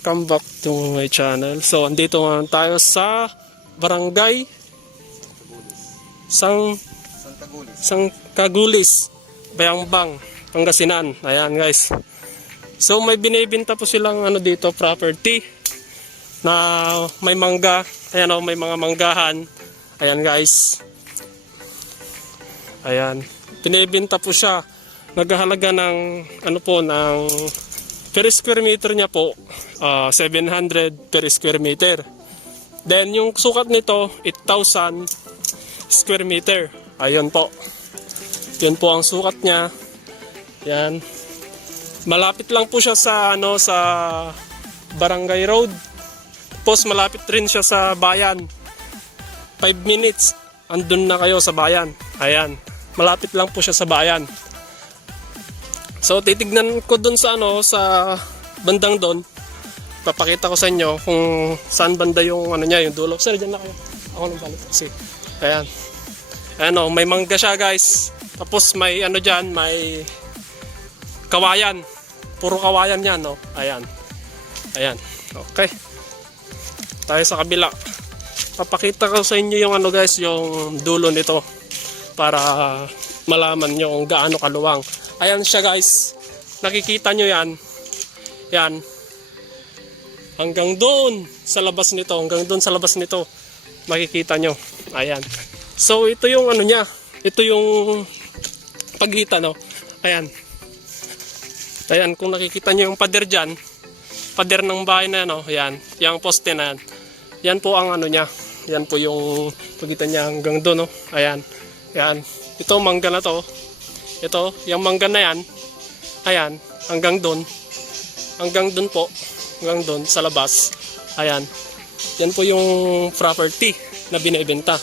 welcome back to my channel. So, andito nga tayo sa Barangay Sangkagulis, Bayambang, Pangasinan. Ayan guys. So, may binibenta po silang dito, property na may mangga. Ayan may mga manggahan. Ayan guys. Ayan. Binibenta po siya. Naghahalaga ng ng per square meter niya po 700 per square meter. Then yung sukat nito 8,000 square meter. Ayun po. Yun po ang sukat niya. Yan. Malapit lang po siya sa sa Barangay Road. Tapos malapit rin siya sa bayan. 5 minutes andun na kayo sa bayan. Ayan. Malapit lang po siya sa bayan. So titignan ko dun sa sa bandang doon. Papakita ko sa inyo kung saan banda yung niya, yung dulo. Sir, diyan na kayo. Ako nang balik kasi. Ayan. Ayan may mangga siya, guys. Tapos may diyan, may kawayan. Puro kawayan 'yan, Ayan. Ayan. Okay. Tayo sa kabila. Papakita ko sa inyo yung guys, yung dulo nito para malaman nyo kung gaano kaluwang. Ayan siya guys. Nakikita nyo yan. Yan. Hanggang doon sa labas nito. Hanggang doon sa labas nito. Makikita nyo. Ayan. So ito yung niya. Ito yung pagitan. Ayan. Ayan. Kung nakikita nyo yung pader dyan. Pader ng bahay na yan. Ayan. Yung poste na yan. Yan po ang niya. Yan po yung pagitan niya hanggang doon. Ayan. Ayan. Ito mangga na to. Ito, yung mangga na yan, ayan, hanggang doon po, hanggang doon sa labas, ayan, yan po yung property na binibenta,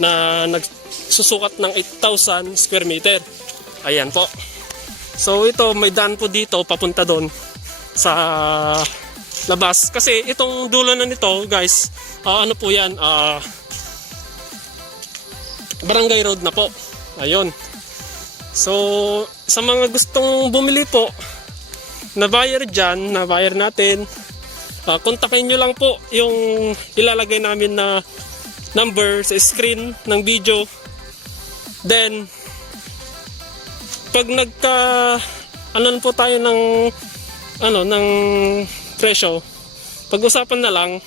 na nagsusukat ng 8,000 square meter, ayan po. So ito, may daan po dito, papunta doon sa labas, kasi itong dulo na nito, guys, po yan, Barangay Road na po, ayun. So, sa mga gustong bumili po na buyer dyan, na buyer natin, kontakin nyo lang po yung ilalagay namin na number sa screen ng video. Then, pag po tayo ng ng presyo, pag-usapan na lang.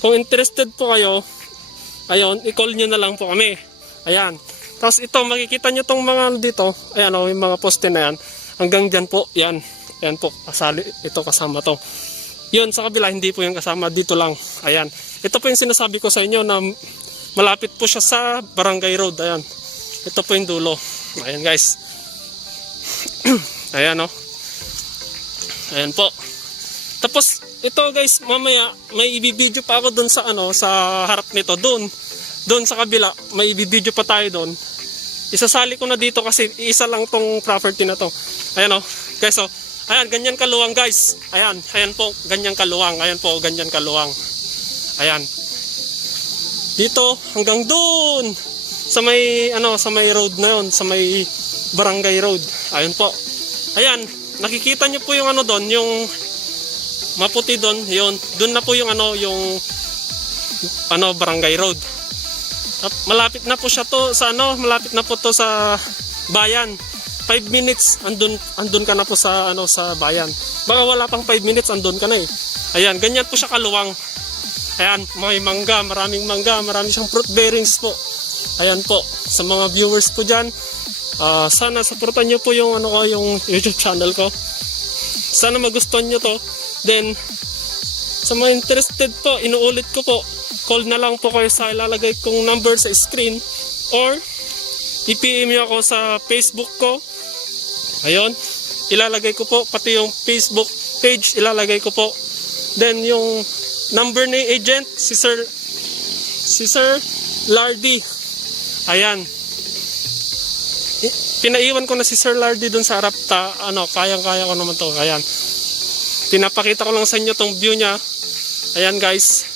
Kung interested po kayo, ayun, i-call nyo na lang po kami. Ayan. Tapos ito, makikita nyo tong mga dito. Ayan yung mga poste na yan. Hanggang dyan po, yan. Yan po, kasali, ito kasama to. Yun, sa kabila, hindi po yung kasama. Dito lang. Ayan. Ito po yung sinasabi ko sa inyo na malapit po siya sa Barangay Road. Ayan. Ito po yung dulo. Ayan guys. Ayan Ayan po. Tapos, ito guys, mamaya, may ibibideo pa ako dun sa sa harap nito. Doon sa kabila, may ibibideo pa tayo doon. Isasali ko na dito kasi isa lang tong property na to. Ayan guys ayan, ganyan kaluwang guys. Ayan po, ganyan kaluwang. Ayan po, ganyan kaluwang. Ayan. Dito hanggang doon sa may sa may road na yon, sa may Barangay Road. Ayan po. Ayan, nakikita niyo po yung doon, yung maputi doon, yun. Doon na po yung yung Barangay Road. Malapit na po siya to sa malapit na po to sa bayan. 5 minutes andun ka na po sa sa bayan. Baka wala pang 5 minutes andun ka na eh. Ayan, ganyan po siya kaluwang. Ayan, may mangga, marami siyang fruit bearings po. Ayan po, sa mga viewers po diyan, sana supportan niyo po yung yung YouTube channel ko. Sana magustuhan niyo to. Then sa mga interested po, inuulit ko po, call na lang po kayo sa ilalagay kong number sa screen or i-PM nyo ako sa Facebook ko. Ayun, ilalagay ko po, pati yung Facebook page ilalagay ko po. Then yung number ni agent, si Sir Lardy. Ayan. Pinaiwan ko na si Sir Lardy dun sa harap. Kayang-kaya ko naman to. Ayan. Pinapakita ko lang sa inyo tong view niya. Ayan guys.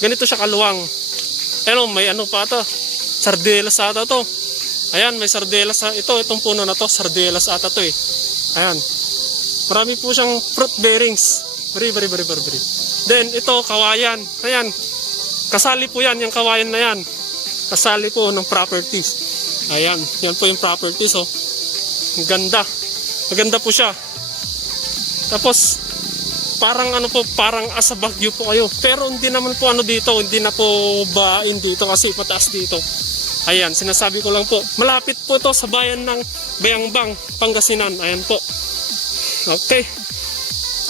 Ganito siya kaluwang. May pa ito. Sardelas ata to. Ayan, may sardelas. Itong puno na to, sardelas ata to eh. Ayan. Marami po siyang fruit bearings. Very. Then, ito, kawayan. Ayan. Kasali po yan, yung kawayan na yan. Kasali po ng properties. Ayan, yan po yung properties, oh. Ang ganda. Maganda po siya. Tapos, parang ano po, parang asa Baguio po kayo. Pero hindi naman po ano dito, hindi na po bain dito kasi pataas dito. Ayan, sinasabi ko lang po. Malapit po ito sa bayan ng Bayangbang, Pangasinan. Ayan po. Okay.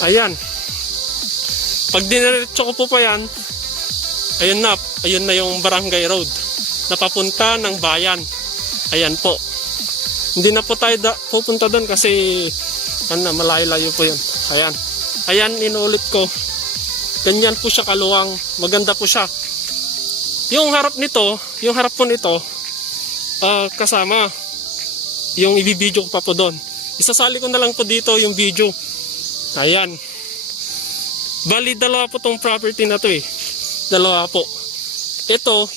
Ayan. Pag diniretso ko po pa yan, ayun na yung Barangay Road na papunta ng bayan. Ayan po. Hindi na po tayo pupunta doon kasi malayo-layo po yun. Ayan. Ayan, inuulit ko. Ganyan po siya kaluwang. Maganda po siya. Yung harap po nito, kasama yung ibibidyo ko pa po doon. Isasali ko na lang po dito yung video. Ayan. Bali, dalawa po tong property na to eh. Dalawa po. Ito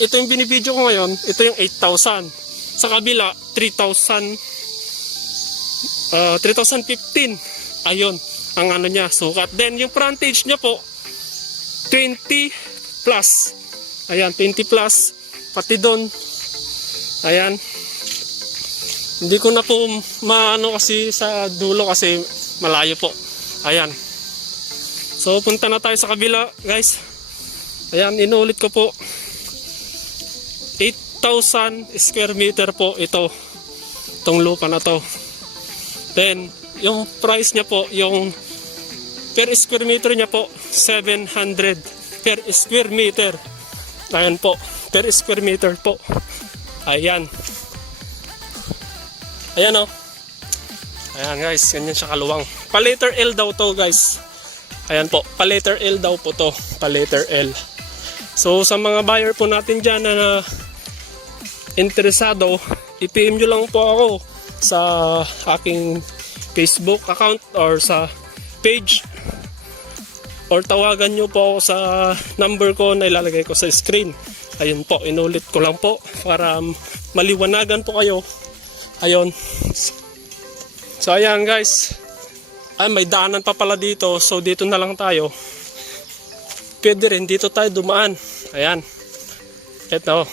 yung binibidyo ko ngayon, ito yung 8,000. Sa kabila, 3,015. Ayun, ang ano niya, sukat. Then, yung frontage niya po, 20 plus. Ayan, 20 plus. Pati doon. Ayan. Hindi ko na po maano kasi sa dulo kasi malayo po. Ayan. So, punta na tayo sa kabila, guys. Ayan, inuulit ko po. 8,000 square meter po ito. Itong lupa na to. Then, yung price niya po, yung per square meter niya po, 700 per square meter. Ayan po, per square meter po. Ayan. Ayan o. Ayan guys, ganyan siya kaluwang. Pa-letter L daw to guys. Ayan po, pa-letter L daw po to. Pa-letter L. So sa mga buyer po natin dyan na interesado, i-PM nyo lang po ako sa aking Facebook account or sa page, or tawagan nyo po ako sa number ko na ilalagay ko sa screen. Ayun po, inulit ko lang po para maliwanagan po kayo. Ayun. So ayan guys. Ay, may daanan pa pala dito. So dito na lang tayo. Pwede rin dito tayo dumaan. Ayan. Ito.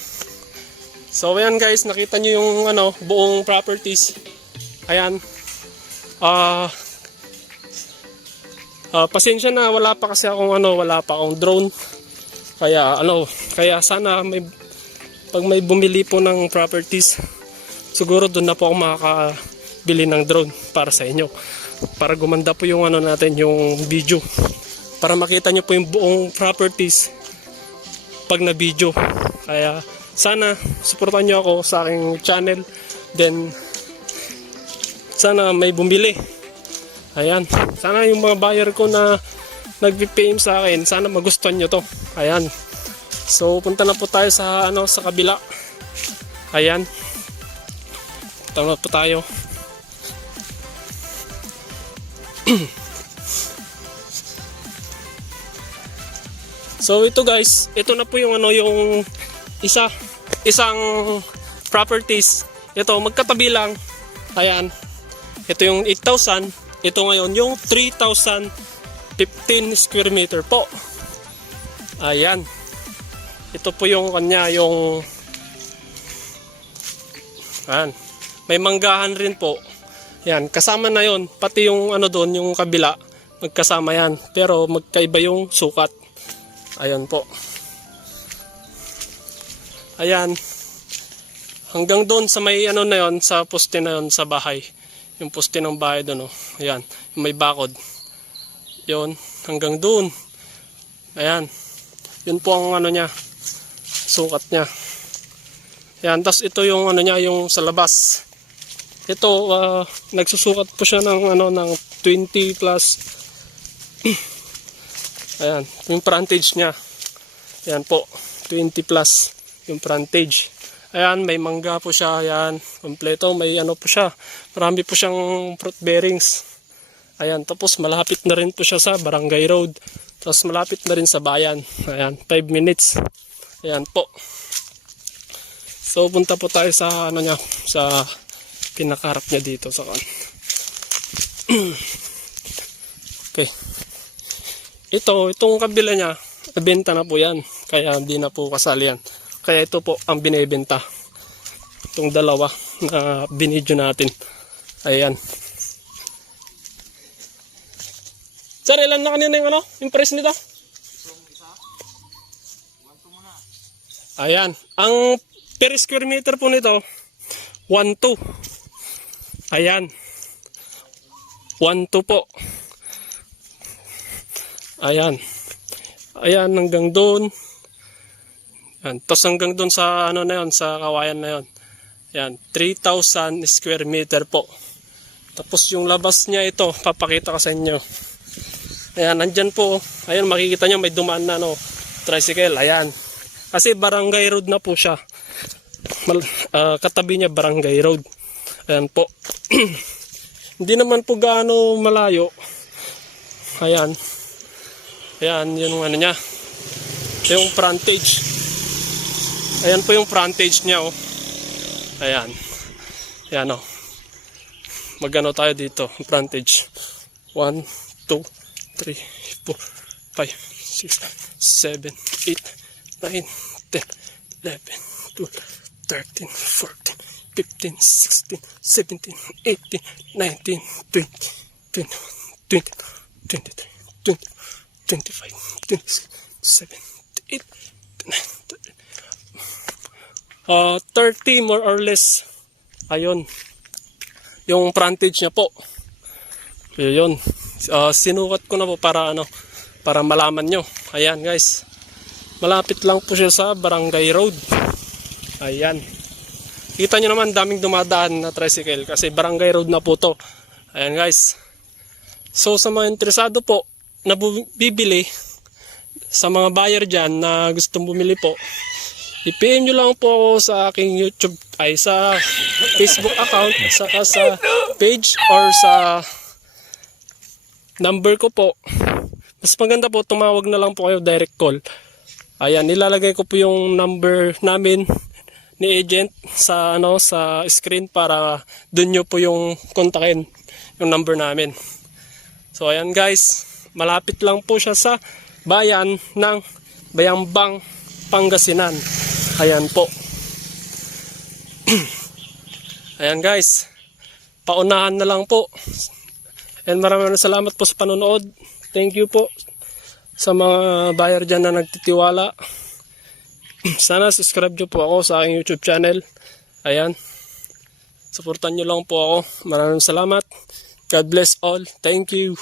So ayan guys, nakita nyo yung buong properties. Ayan. Pasensya na, wala pa kasi akong wala pa akong drone. Kaya sana pag may bumili po ng properties, siguro doon na po ako makakabili ng drone para sa inyo. Para gumanda po yung natin, yung video. Para makita nyo po yung buong properties pag na video. Kaya sana supportan nyo ako sa aking channel. Then sana may bumili. Ayan. Sana yung mga buyer ko na nagpi-PM sa akin, sana magustuhan nyo to. Ayan. So punta na po tayo sa sa kabila. Ayan. Tama po tayo. So ito guys, ito na po yung yung isang properties. Ito magkatabi lang. Ayan. Ito yung 8,000, ito ngayon yung 3,015 square meter po. Ayan. Ito po yung kanya, yung ayan. May manggahan rin po. Yan, kasama na yon. Pati yung doon, yung kabila, magkasama yan. Pero magkaiba yung sukat. Ayan po. Ayan. Hanggang doon sa may na yon, sa poste na yon sa bahay. Yung poste ng bahay doon, oh. Ayan, may bakod. Yon, hanggang doon. Ayan. Yun po ang niya, sukat niya. Ayan, tas ito yung niya, yung sa labas. Ito, nagsusukat po siya ng ng 20 plus. Ayan, yung frontage niya. Ayan po, 20 plus yung frontage. Ayan, may mangga po siya. Ayan, kompleto. May po siya. Marami po siyang fruit bearings. Ayan, tapos malapit na rin po siya sa Barangay Road. Tapos malapit na rin sa bayan. Ayan, 5 minutes. Ayan po. So, punta po tayo sa niya, sa pinakarap niya dito sa kan. Okay. Itong kabila niya, nabenta na po yan. Kaya hindi na po kasali yan. Kaya ito po ang binibenta. Itong dalawa na binidyo natin. Ayan. Sir, ilan na kanina yung yung price nito? Ayan. Ang per square meter po nito, 1.2. Ayan. 1.2 po. Ayan. Ayan hanggang doon. Ayan. Tapos hanggang doon sa na yon, sa kawayan na yon. Ayan, 3,000 square meter po. Tapos yung labas niya ito, papakita ko sa inyo. Ayan, nandyan po. Ayan, makikita nyo may dumaan na tricycle. Ayan. Kasi barangay road na po siya. Katabi niya barangay road. Ayan po. Hindi naman po gaano malayo. Ayan. Ayan, yung niya. Yung frontage. Ayan po yung frontage niya, oh. Ayan. Ayan, oh. Magano tayo dito. Frontage. 1, 2, 3, 4, 5, 6, 7, 8, 9, 10, 11, 12, 13, 14, 15, 16, 17, 18, 19, 20, 21, 22, 23, 24, 25, 26, 27, 28, 30 more or less. Ayun. Yung frontage niya po. Ayun. Sinukat ko na po para para malaman nyo. Ayan guys. Malapit lang po siya sa barangay road. Ayan. Kita nyo naman daming dumadaan na tricycle kasi barangay road na po to. Ayan guys. So sa mga interesado po na bibili, sa mga buyer dyan na gustong bumili po, i-PM nyo lang po ako sa aking YouTube, ay sa Facebook account, saka sa page or sa number ko po. Mas maganda po, tumawag na lang po kayo, direct call. Ayan, nilalagay ko po yung number namin ni agent sa sa screen para dun nyo po yung kontakin, yung number namin. So ayan guys, malapit lang po siya sa bayan ng Bayambang, Pangasinan. Ayan po. Ayan guys, paunahan na lang po. And maraming salamat po sa panonood. Thank you po sa mga buyer dyan na nagtitiwala. Sana subscribe nyo po ako sa aking YouTube channel. Ayan. Supportan nyo lang po ako. Maraming salamat. God bless all. Thank you.